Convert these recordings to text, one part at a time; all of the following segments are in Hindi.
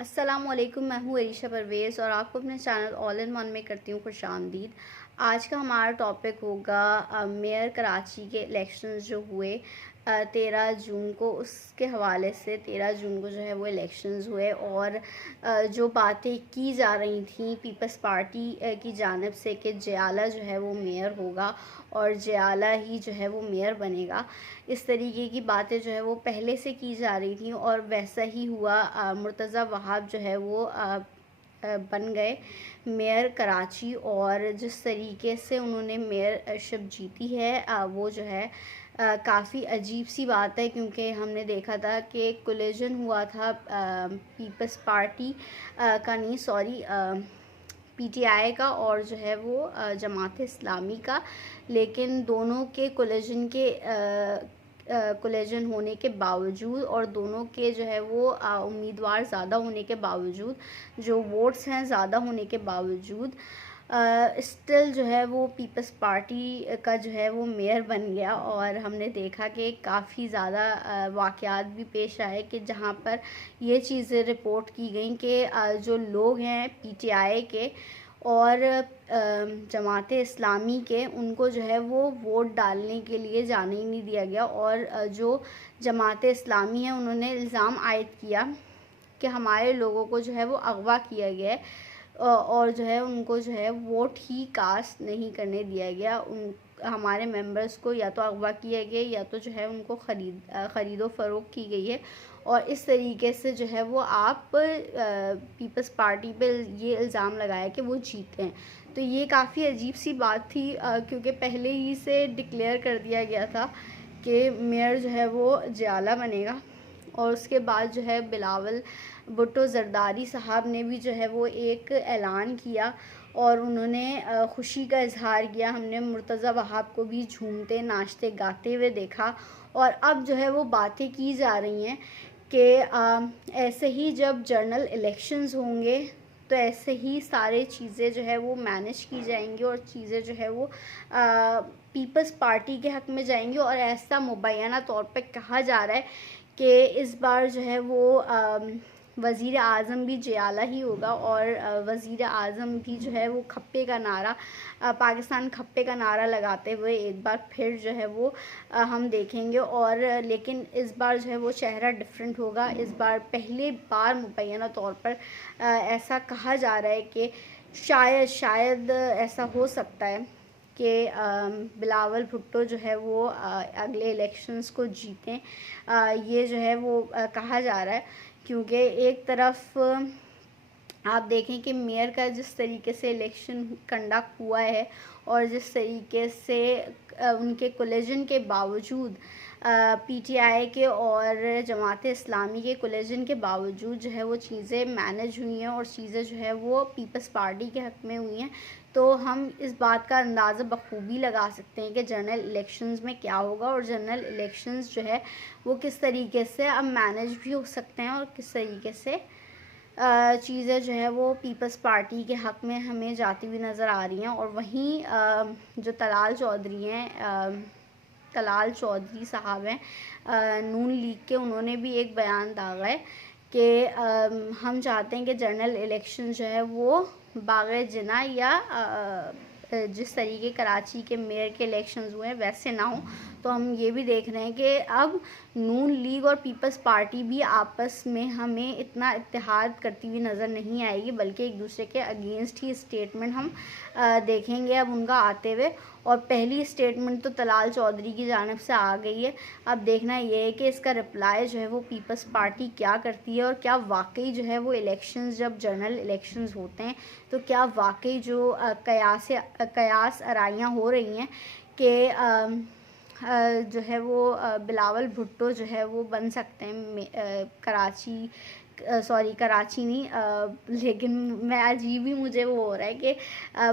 अस्सलामुअलैकुम, मैं हूँ अरीशा परवेज़ और आपको अपने चैनल ऑल इन वन में करती हूँ खुशामदीद। आज का हमारा टॉपिक होगा मेयर कराची के इलेक्शंस जो हुए 13 जून को, उसके हवाले से 13 जून को जो है वो इलेक्शंस हुए और जो बातें की जा रही थी पीपल्स पार्टी की जानिब से कि जयाला जो है वो मेयर होगा और जयाला ही जो है वो मेयर बनेगा, इस तरीके की बातें जो है वो पहले से की जा रही थी और वैसा ही हुआ। मुर्तज़ा वहाब जो है वो बन गए मेयर कराची और जिस तरीके से उन्होंने मेयरशिप जीती है वो जो है काफ़ी अजीब सी बात है, क्योंकि हमने देखा था कि कोलिजन हुआ था पीपल्स पार्टी का नहीं, सॉरी, पीटीआई का और जो है वो जमात इस्लामी का, लेकिन दोनों के कोलिजन होने के बावजूद और दोनों के जो है वो उम्मीदवार ज़्यादा होने के बावजूद, जो वोट्स हैं ज़्यादा होने के बावजूद, स्टिल जो है वो पीपल्स पार्टी का जो है वो मेयर बन गया। और हमने देखा कि काफ़ी ज़्यादा वाक़यात भी पेश आए कि जहाँ पर ये चीज़ें रिपोर्ट की गई कि जो लोग हैं पीटीआई के और जमात इस्लामी के, उनको जो है वो वोट डालने के लिए जाने ही नहीं दिया गया। और जो जमात इस्लामी है उन्होंने इल्ज़ाम आयद किया कि हमारे लोगों को जो है वो अगवा किया गया है और जो है उनको जो है वोट ही कास्ट नहीं करने दिया गया। उन हमारे मेंबर्स को या तो अगवा किया गया या तो जो है उनको ख़रीदो फ़रोख्त की गई है और इस तरीके से जो है वो आप पीपल्स पार्टी पे ये इल्ज़ाम लगाया कि वो जीते हैं। तो ये काफ़ी अजीब सी बात थी क्योंकि पहले ही से डिक्लेयर कर दिया गया था कि मेयर जो है वो जयाला बनेगा और उसके बाद जो है बिलावल भुट्टो ज़रदारी साहब ने भी जो है वो एक ऐलान किया और उन्होंने खुशी का इजहार किया। हमने मुर्तज़ा वहाब को भी झूमते नाचते गाते हुए देखा और अब जो है वो बातें की जा रही हैं कि ऐसे ही जब जनरल इलेक्शंस होंगे तो ऐसे ही सारे चीज़ें जो है वो मैनेज की जाएंगी और चीज़ें जो है वो पीपल्स पार्टी के हक़ में जाएंगी। और ऐसा मुबैना तौर पे कहा जा रहा है कि इस बार जो है वो वज़ीर आज़म भी जयाला ही होगा और वज़ीर आज़म भी जो है वो खप्पे का नारा, पाकिस्तान खप्पे का नारा लगाते हुए एक बार फिर जो है वो हम देखेंगे। और लेकिन इस बार जो है वो चेहरा डिफरेंट होगा। इस बार पहली बार मुबैना तौर पर ऐसा कहा जा रहा है कि शायद ऐसा हो सकता है कि बिलावल भुट्टो जो है वो अगले इलेक्शंस को जीतें। ये जो है वो कहा जा रहा है क्योंकि एक तरफ आप देखें कि मेयर का जिस तरीके से इलेक्शन कंडक्ट हुआ है और जिस तरीके से उनके कोलिजन के बावजूद, पीटीआई के और जमात इस्लामी के कोलिजन के बावजूद जो है वो चीज़ें मैनेज हुई हैं और चीज़ें जो है वो पीपल्स पार्टी के हक़ में हुई हैं। तो हम इस बात का अंदाज़ा बखूबी लगा सकते हैं कि जनरल इलेक्शंस में क्या होगा और जनरल इलेक्शंस जो है वो किस तरीके से अब मैनेज भी हो सकते हैं और किस तरीके से चीज़ें जो है वो पीपल्स पार्टी के हक़ में हमें जाती हुई नज़र आ रही हैं। और वहीं जो तलाल चौधरी हैं, तलाल चौधरी साहब हैं नून लीग के, उन्होंने भी एक बयान दागा है कि हम चाहते हैं कि जनरल इलेक्शन जो है वो बाग़े जिना या जिस तरीके कराची के मेयर के इलेक्शंस हुए हैं वैसे ना हो। तो हम ये भी देख रहे हैं कि अब नून लीग और पीपल्स पार्टी भी आपस में हमें इतना इत्तेहाद करती हुई नज़र नहीं आएगी, बल्कि एक दूसरे के अगेंस्ट ही स्टेटमेंट हम देखेंगे अब उनका आते हुए। और पहली स्टेटमेंट तो तलाल चौधरी की जानिब से आ गई है। अब देखना ये है कि इसका रिप्लाई जो है वो पीपल्स पार्टी क्या करती है और क्या वाकई जो है वो इलेक्शंस, जब जनरल इलेक्शंस होते हैं तो क्या वाकई जो कयास आराइयाँ हो रही हैं कि जो है वो बिलावल भुट्टो जो है वो बन सकते हैं कराची, सॉरी कराची नहीं, लेकिन मैं अजीब ही मुझे वो हो रहा है कि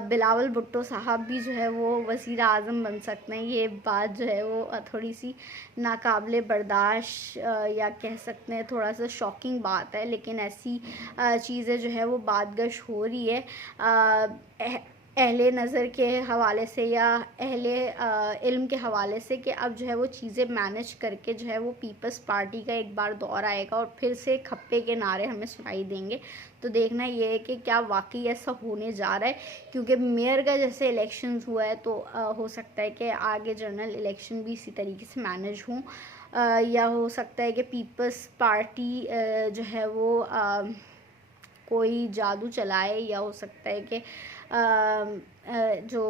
बिलावल भुट्टो साहब भी जो है वो वज़ीर आज़म बन सकते हैं। ये बात जो है वो थोड़ी सी नाकाबिले बर्दाश्त या कह सकते हैं थोड़ा सा शॉकिंग बात है, लेकिन ऐसी चीज़ें जो है वो बातगश हो रही है। अहले नज़र के हवाले से या अहले इल्म के हवाले से कि अब जो है वो चीज़ें मैनेज करके जो है वो पीपल्स पार्टी का एक बार दौर आएगा और फिर से खप्पे के नारे हमें सुनाई देंगे। तो देखना ये है कि क्या वाकई ऐसा होने जा रहा है, क्योंकि मेयर का जैसे इलेक्शंस हुआ है तो हो सकता है कि आगे जनरल इलेक्शन भी इसी तरीके से मैनेज हों, या हो सकता है कि पीपल्स पार्टी जो है वो कोई जादू चलाए, या हो सकता है कि जो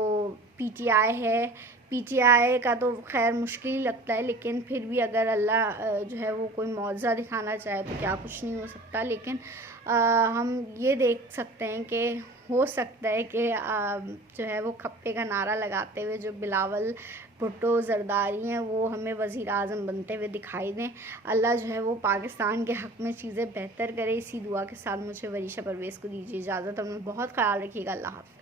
पीटीआई है, पीटीआई का तो खैर मुश्किल ही लगता है, लेकिन फिर भी अगर अल्लाह जो है वो कोई मौज़ा दिखाना चाहे तो क्या कुछ नहीं हो सकता। लेकिन हम ये देख सकते हैं कि हो सकता है कि जो है वो खप्पे का नारा लगाते हुए जो बिलावल भुट्टो ज़रदारी हैं वो हमें वज़ीर आज़म बनते हुए दिखाई दें। अल्लाह जो है वो पाकिस्तान के हक़ में चीज़ें बेहतर करे। इसी दुआ के साथ मुझे वरीशा परवेज़ को दीजिए इजाज़त। अपना बहुत ख़याल रखिएगा। अल्लाह हाफ़िज़।